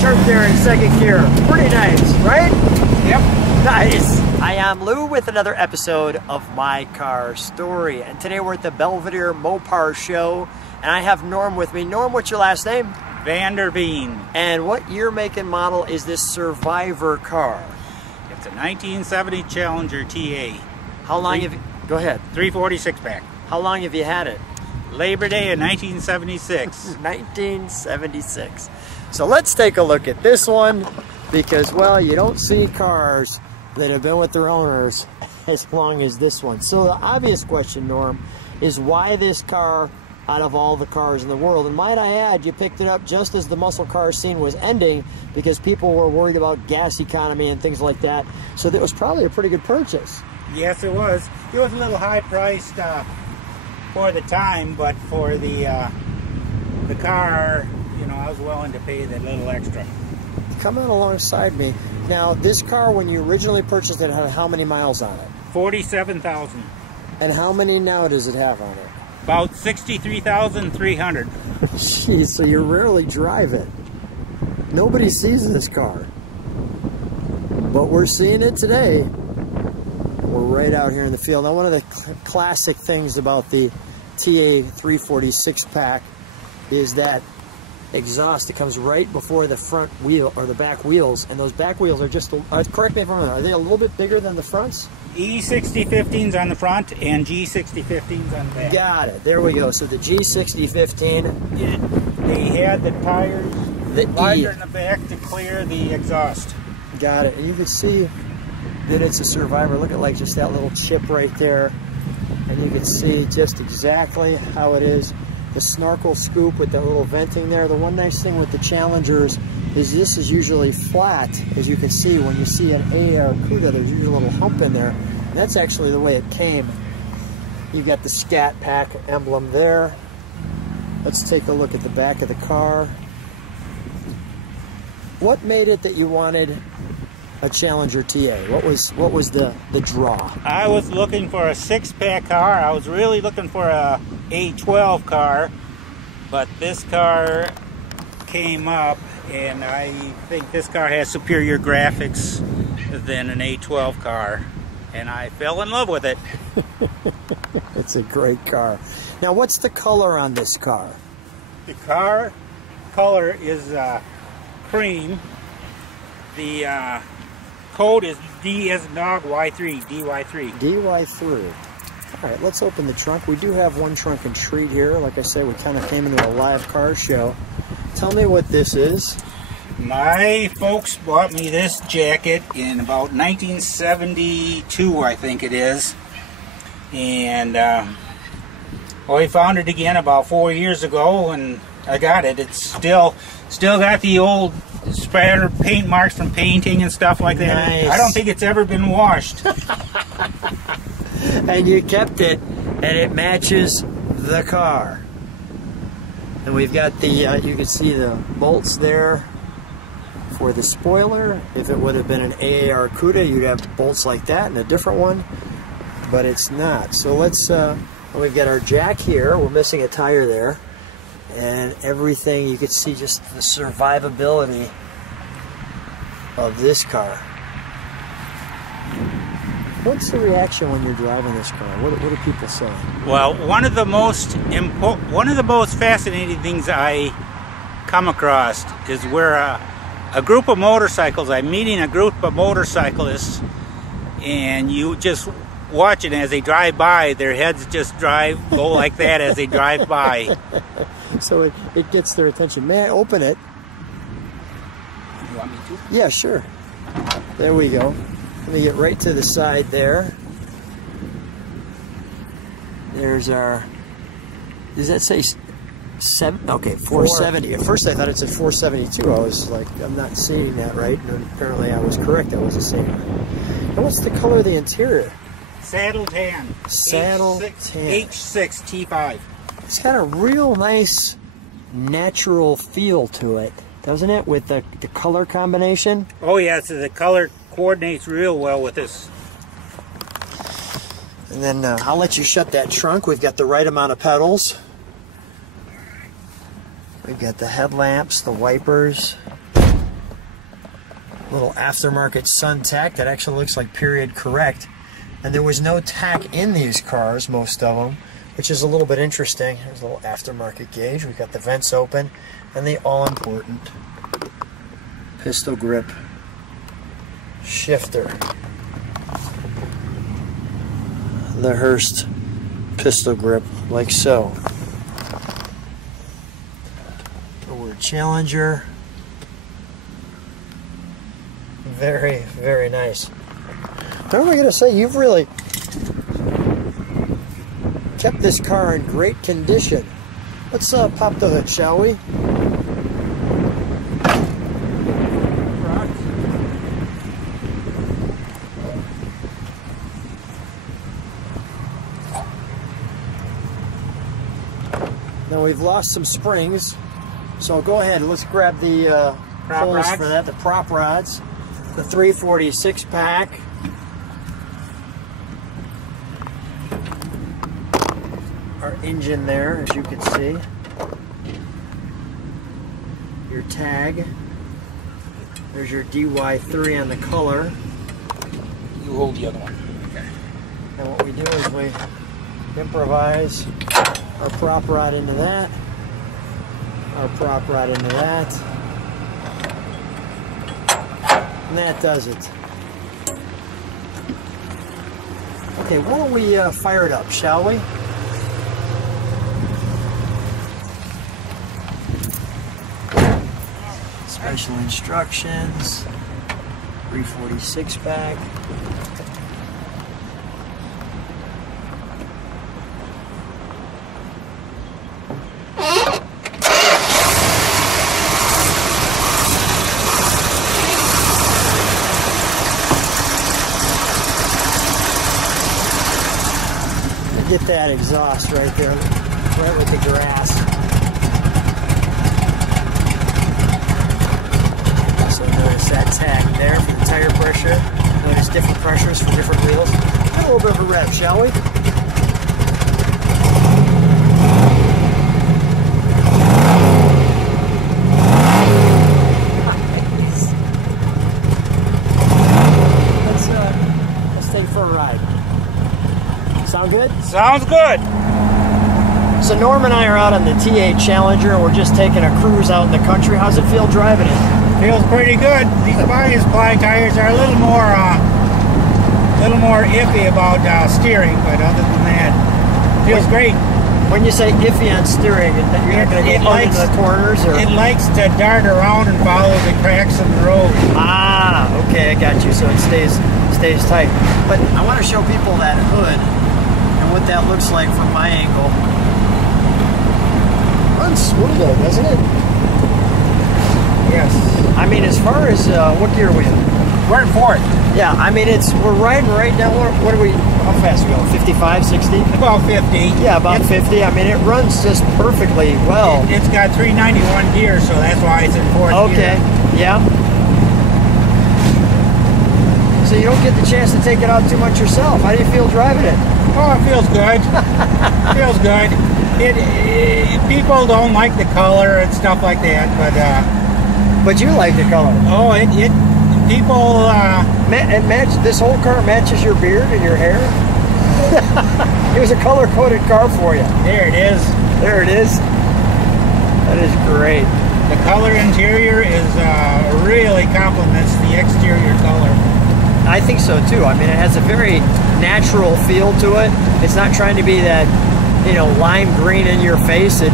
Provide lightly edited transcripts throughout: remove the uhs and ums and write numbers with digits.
church there in second gear. Pretty nice, right? Yep. Nice. I am Lou with another episode of My Car Story. And today we're at the Belvidere Mopar show. And I have Norm with me. Norm, what's your last name? Vander Veen. And what year, make, and model is this Survivor car? It's a 1970 Challenger TA. How long have you... Go ahead. 340 six-pack. How long have you had it? Labor Day of 1976. 1976. So let's take a look at this one because, well, you don't see cars that have been with their owners as long as this one. So the obvious question, Norm, is why this car out of all the cars in the world? And might I add, you picked it up just as the muscle car scene was ending because people were worried about gas economy and things like that. So that was probably a pretty good purchase. Yes, it was. It was a little high-priced for the time, but for the car, you know, I was willing to pay that little extra. Come on alongside me. Now, this car, when you originally purchased it, had how many miles on it? 47,000. And how many now does it have on it? About 63,300. Jeez, so you rarely drive it. Nobody sees this car. But we're seeing it today. We're right out here in the field. Now, one of the classic things about the TA 340 six-pack is that exhaust that comes right before the front wheel or the back wheels, and those back wheels are just, correct me if I'm wrong, are they a little bit bigger than the fronts? E6015's on the front and G6015's on the back. Got it. There we go. So the G6015, they had the tires larger in the back to clear the exhaust. Got it. And you can see that it's a Survivor. Look at like just that little chip right there, and you can see just exactly how it is. The snorkel scoop with that little venting there. The one nice thing with the Challengers is this is usually flat, as you can see. When you see an A or Cuda, there's usually a little hump in there, and that's actually the way it came. You've got the Scat Pack emblem there. Let's take a look at the back of the car. What made it that you wanted a Challenger TA? What was the draw? I was looking for a six-pack car. I was really looking for a A12 car, but this car came up, and I think this car has superior graphics than an A12 car, and I fell in love with it. It's a great car. Now, what's the color on this car? The car color is cream. The code is D as in dog, Y3, DY3. DY3. All right, let's open the trunk. We do have one trunk and treat here. Like I said, we kind of came into a live car show. Tell me what this is. My folks bought me this jacket in about 1972, I think it is. And well, we found it again about 4 years ago, and I got it. It's still got the old spatter paint marks from painting and stuff like that. Nice. I don't think it's ever been washed. And you kept it, and it matches the car. And we've got the, you can see the bolts there for the spoiler. If it would have been an AAR Cuda, you'd have bolts like that and a different one, but it's not. So let's, we've got our jack here. We're missing a tire there. And everything, you can see just the survivability of this car. What's the reaction when you're driving this car? What do people say? Well, one of the most fascinating things I come across is where a group of motorcycles, I'm meeting a group of motorcyclists, and you just watch it as they drive by, their heads just go like that as they drive by. So it gets their attention. May I open it? You want me to? Yeah, sure. There we go. Let me get right to the side there. There's our, does that say 7? Okay, 470. At first I thought it said 472. I was like, I'm not seeing that right. And apparently I was correct. I wasn't seeing it right. And what's the color of the interior? Saddle tan. Saddle tan. H6 T5. It's got a real nice natural feel to it, doesn't it? With the color combination. Oh yeah, so the color coordinates real well with this. And then I'll let you shut that trunk. We've got the right amount of pedals. We've got the headlamps, the wipers. Little aftermarket sun tack that actually looks like period correct. And there was no tack in these cars, most of them, which is a little bit interesting. There's a little aftermarket gauge. We've got the vents open and the all-important pistol grip shifter. The Hurst pistol grip, like so. The word Challenger. Very, very nice. What am I going to say? You've really kept this car in great condition. Let's pop the hood, shall we? Now we've lost some springs, so go ahead. Let's grab the holes for that, the prop rods. The 340 6-pack. Our engine there, as you can see. Your tag. There's your DY3 on the color. You hold the other one. Okay. And what we do is we improvise our prop rod into that. Our prop rod into that. And that does it. Okay, why don't we fire it up, shall we? Special instructions. 340 6-pack. Get that exhaust right there, right with the grass. So notice that tag there for the tire pressure. Notice different pressures for different wheels. Get a little bit of a rev, shall we? Let's take it for a ride. Sound good? Sounds good. So Norm and I are out on the T8 Challenger and we're just taking a cruise out in the country. How's it feel driving it? Feels pretty good. These bias ply tires are a little more iffy about steering, but other than that, feels great. When you say iffy on steering, you're not going to get into the corners? Or? It likes to dart around and follow the cracks in the road. Ah, okay, I got you. So it stays tight. But I want to show people that hood and what that looks like from my angle. Runs smooth though, doesn't it? Yes. I mean, as far as what gear are we in? We're in fourth. Yeah, I mean, we're riding right now. What are we? How fast are we going? 55, 60? About 50. Yeah, about 50. I mean, it runs just perfectly well. It's got 391 gears, so that's why it's in fourth gear. Okay, yeah. So you don't get the chance to take it out too much yourself. How do you feel driving it? Oh, it feels good. Feels good. People don't like the color and stuff like that, but you like the color. Oh, people. This whole car matches your beard and your hair. It was a color-coded car for you. There it is. There it is. That is great. The color interior really complements the exterior color. I think so too. I mean, it has a very natural feel to it. It's not trying to be that, lime green in your face. It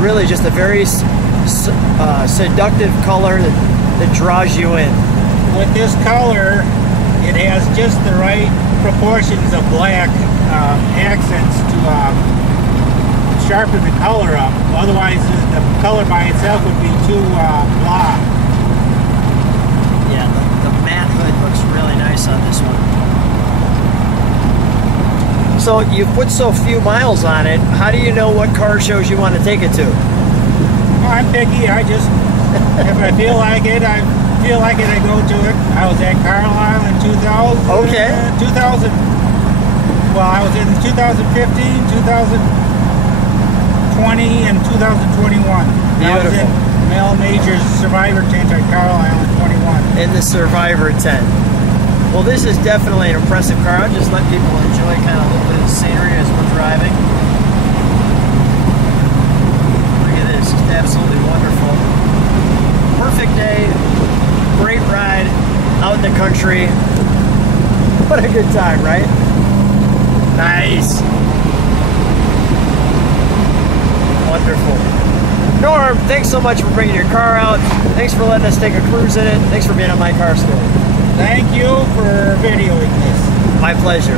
really just a very seductive color that draws you in. With this color, it has just the right proportions of black accents to sharpen the color up. Otherwise, the color by itself would be too blah. Yeah, the matte hood looks really nice on this one. So you've put so few miles on it. How do you know what car shows you want to take it to? Well, I'm picky. I just, if I feel like it, I go to it. I was at Carlisle in 2000. Okay. 2000. Well, I was in 2015, 2020, and 2021. Beautiful. Mel Major's Survivor tent at Carlisle on 21. In the Survivor tent. Well, this is definitely an impressive car. I'll just let people enjoy kind of a little bit of the scenery as we're driving. Look at this, just absolutely wonderful. Perfect day, great ride, out in the country. What a good time, right? Nice. Wonderful. Norm, thanks so much for bringing your car out. Thanks for letting us take a cruise in it. Thanks for being on My Car Story. Thank you for videoing this. My pleasure.